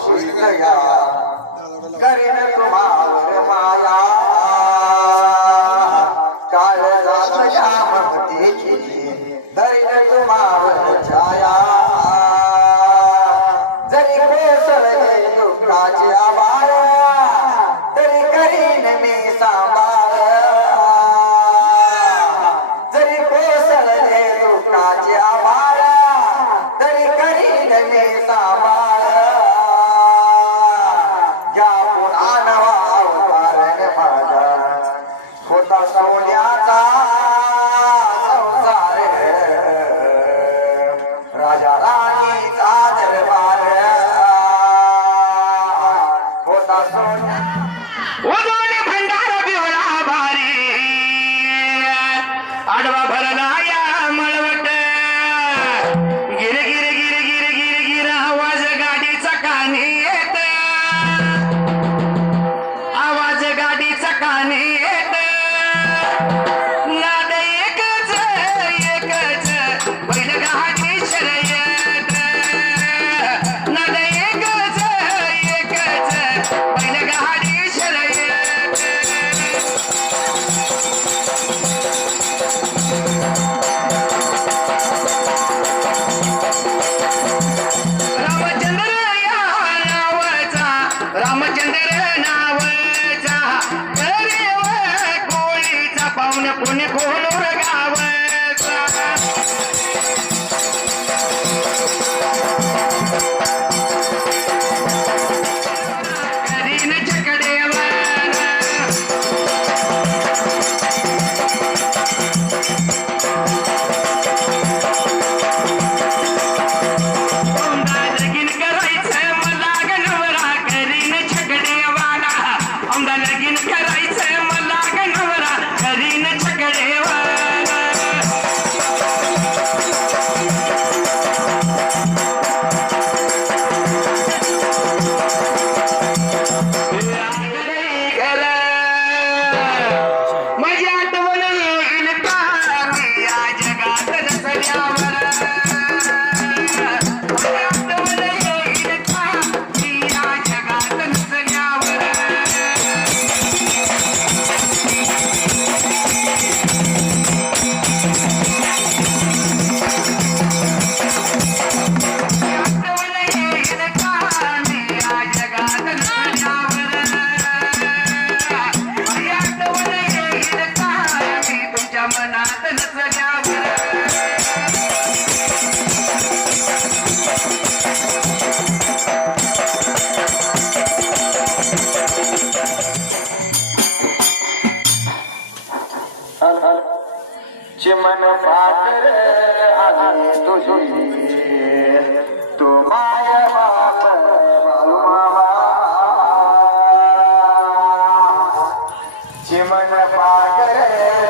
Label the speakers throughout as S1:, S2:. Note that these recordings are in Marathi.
S1: খুশি নয়া करीन तुम्हारो Awesome. पुण्य पुण्य कोहनूर गाव
S2: पाकर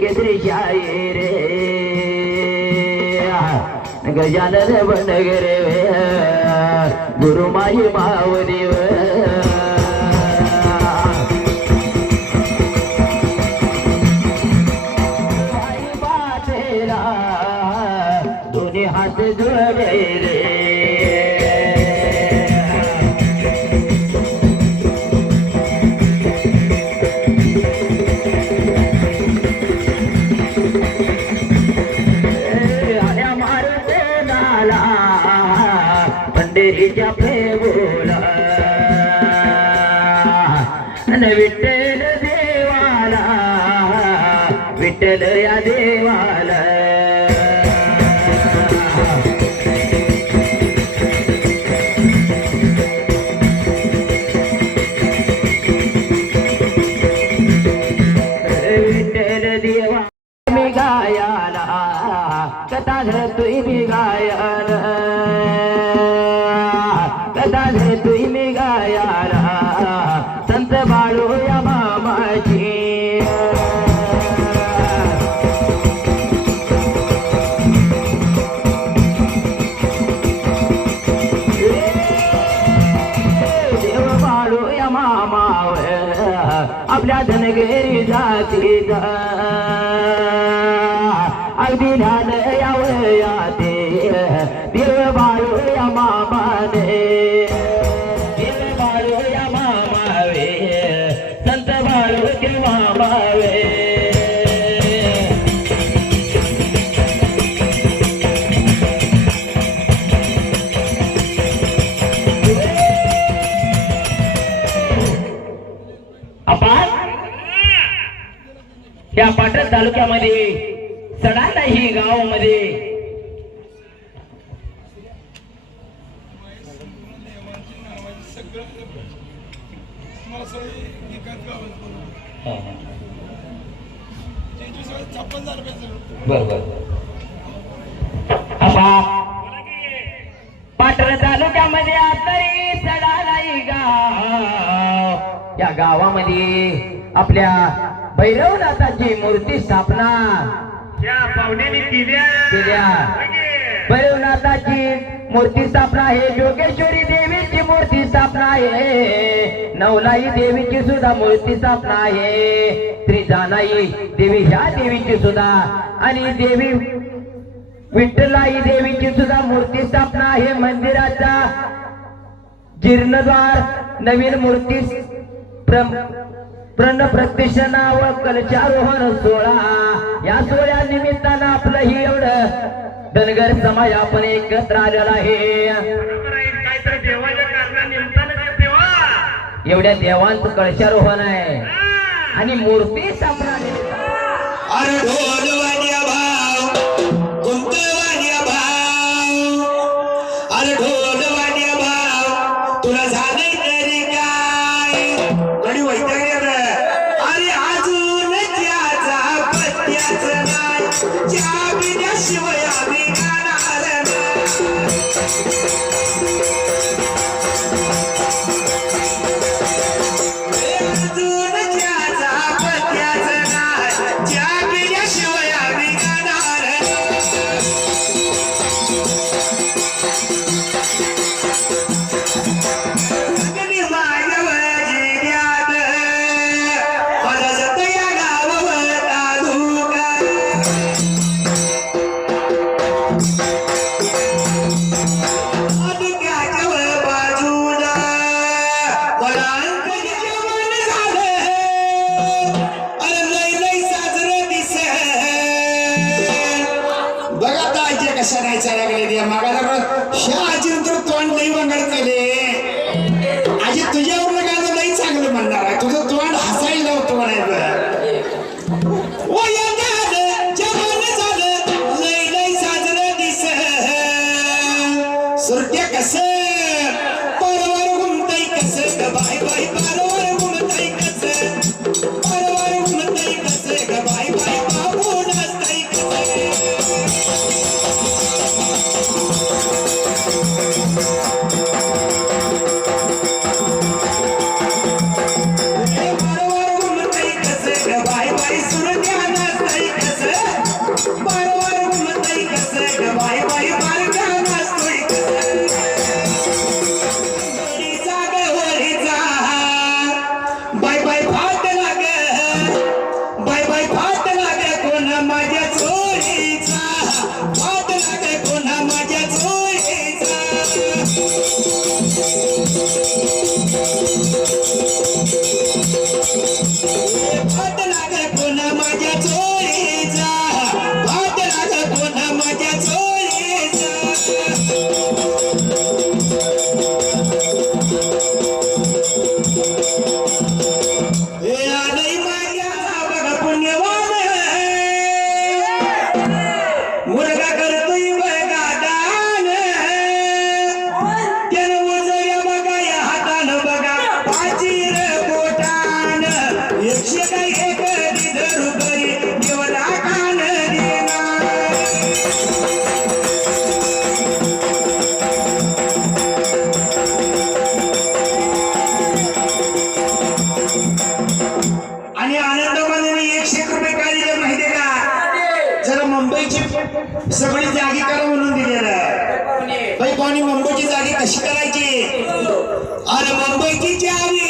S2: केसरी शाहीर गजानन बनगरे गुरुमाई मावदेव दोन्ही हात जोडले रे अन विठ्ठल देवाला विठ्ठल या देवाला. विठ्ठल देवा मी गायाला कथा धरतोय मी गायाला. कथा धरतोय अगदी ध्यान यावया ते बाळू या मामाने बाळू या मामावे संत बाळू ते मामावे या पाटण तालुक्यामध्ये सडाणा ही गावामध्ये. पाटण तालुक्यामध्ये आतरी सडालाई गाव. या गावामध्ये आपल्या भैरवनाथाची मूर्ती स्थापना.
S3: केल्या
S2: केल्या भैरवनाथाची मूर्ती स्थापना आहे योगेश्वरी देवीची मूर्ती स्थापना आहे नवलाई देवीची सुद्धा मूर्ती स्थापना आहे त्रिजानाई देवी ह्या देवीची सुद्धा आणि देवी विठ्ठलाई देवीची सुद्धा मूर्ती स्थापना आहे मंदिराचा जीर्णद्वार नवीन मूर्ती प्रण प्रत्यक्ष नाव कलचारोहण सोहळा. या सोहळ्या निमित्तानं आपलं ही एवढं धनगर समाज आपण एकत्र आलेला आहे. एवढ्या देवांचं कळशारोहण आहे. आणि मूर्ती
S3: सापडा que sea. सगळी जागी करा म्हणून दिलेला आहे. कोणी? मुंबईची जागी कशी करायची? अरे मुंबईची जागी